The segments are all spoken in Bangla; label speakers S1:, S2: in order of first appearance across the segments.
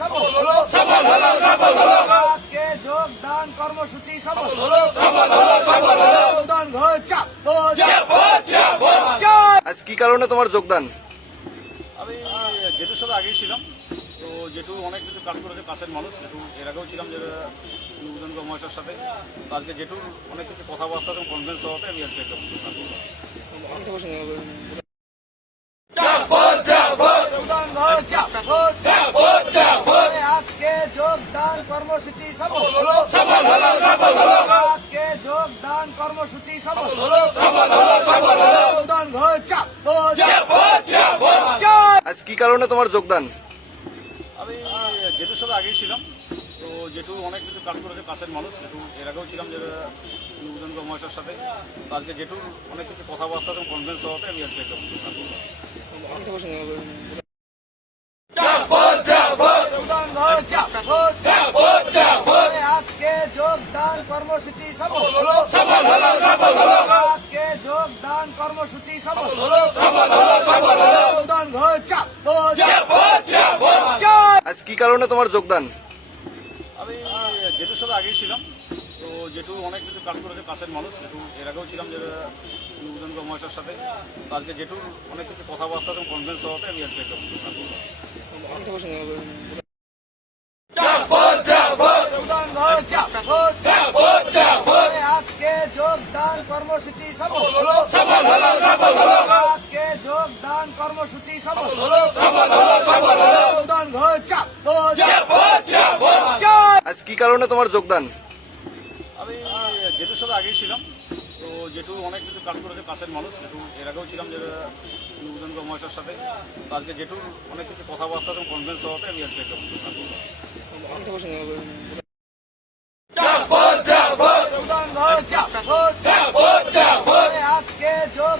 S1: সফল হলো। সফল হলো সফল হলো। আজকে যোগদান কর্মসূচি সফল হলো। সফল হলো সফল হলো। যোগদান
S2: আজ কি কারণে তোমার যোগদান?
S3: আমি জেঠুর সাথে আগেই ছিলাম। তো জেঠু অনেক কিছু কাজ করেছে কাছের মানুষ। জেঠু এর আগেও ছিলাম যে নুবুদন মহেশের সাথে। আজকে জেঠুর অনেক কিছু কথাবার্তা এবং কনফারেন্স হওয়াতে আমি আজকে একটা
S1: কর্মসূচি সফল হলো। সফল হলো সফল হলো। আজকে যোগদান কর্মসূচি সফল হলো। সফল হলো সফল হলো। যোগদান
S2: আজ কি কারণে তোমার যোগদান?
S3: আমি জেঠুর সাথে আগেই ছিলাম। তো জেঠু অনেক কিছু কাজ করেছে কাছের মানুষ। জেঠু এর আগেও ছিলাম যে নুবুদন মহেশের সাথে। আজকে জেঠুর অনেক কিছু কথাবার্তা এবং কনফারেন্স হওয়াতে আমি আজকে একটা
S1: কর্মসূচি সফল হলো। সফল হলো সফল হলো। আজকে যোগদান কর্মসূচি সফল হলো। সফল হলো সফল হলো। যোগদান
S2: আজ কি কারণে তোমার যোগদান?
S3: আমি জেঠুর সাথে আগেই ছিলাম। তো জেঠু অনেক কিছু কাজ করেছে কাছের মানুষ। জেঠু এর আগেও ছিলাম যে নুবুদন মহেশের সাথে। আজকে জেঠুর অনেক কিছু কথাবার্তা এবং কনফারেন্স হওয়াতে আমি আজকে একটা
S1: কর্মসূচি সফল হলো। সফল হলো সফল হলো। আজকে যোগদান কর্মসূচি সফল হলো। সফল হলো সফল হলো। যোগদান
S2: আজ কি কারণে তোমার যোগদান?
S3: আমি জেঠুর সাথে আগেই ছিলাম। তো জেঠু অনেক কিছু কাজ করেছে কাছের মানুষ। জেঠু এর আগেও ছিলাম যে নুবুদন মহেশের সাথে। আজকে জেঠুর অনেক কিছু কথাবার্তা এবং কনফারেন্স হওয়াতে আমি আজকে একটা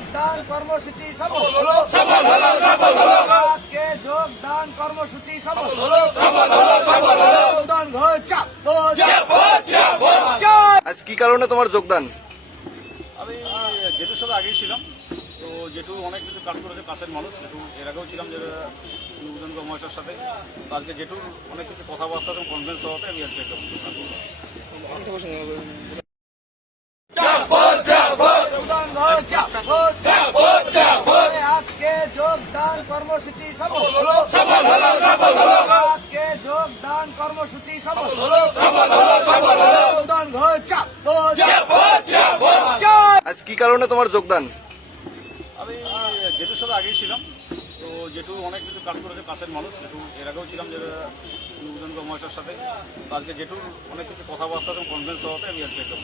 S1: যোগদান কর্মসূচি সফল হলো। সফল হলো সফল হলো। আজকে যোগদান কর্মসূচি সফল হলো। সফল হলো সফল হলো। যোগদান ঘর চাপ
S2: আজ কি কারণে তোমার যোগদান?
S3: আমি জেঠুর সাথে আগেই ছিলাম। তো জেঠু অনেক কিছু কাজ করেছে কাছের মানুষ। জেঠু এর আগেও ছিলাম যে নুবুদন মহেশের সাথে। আজকে জেঠুর অনেক কিছু কথাবার্তা এবং কনফারেন্স হওয়াতে আমি আজকে একটা।
S1: যোগদান কর্মসূচি সফল হলো। সফল হলো সফল হলো। আজকে যোগদান কর্মসূচি সফল হলো। সফল হলো সফল হলো। যোগদান
S2: আজ কি কারণে তোমার যোগদান?
S3: আমি জেঠুর সাথে আগেই ছিলাম। তো জেঠু অনেক কিছু কাজ করেছে কাছের মানুষ। জেঠু এর আগেও ছিলাম যে নুবুদন মহেশের সাথে। আজকে জেঠুর অনেক কিছু কথাবার্তা এবং কনফারেন্স হওয়াতে আমি আজকে একটা।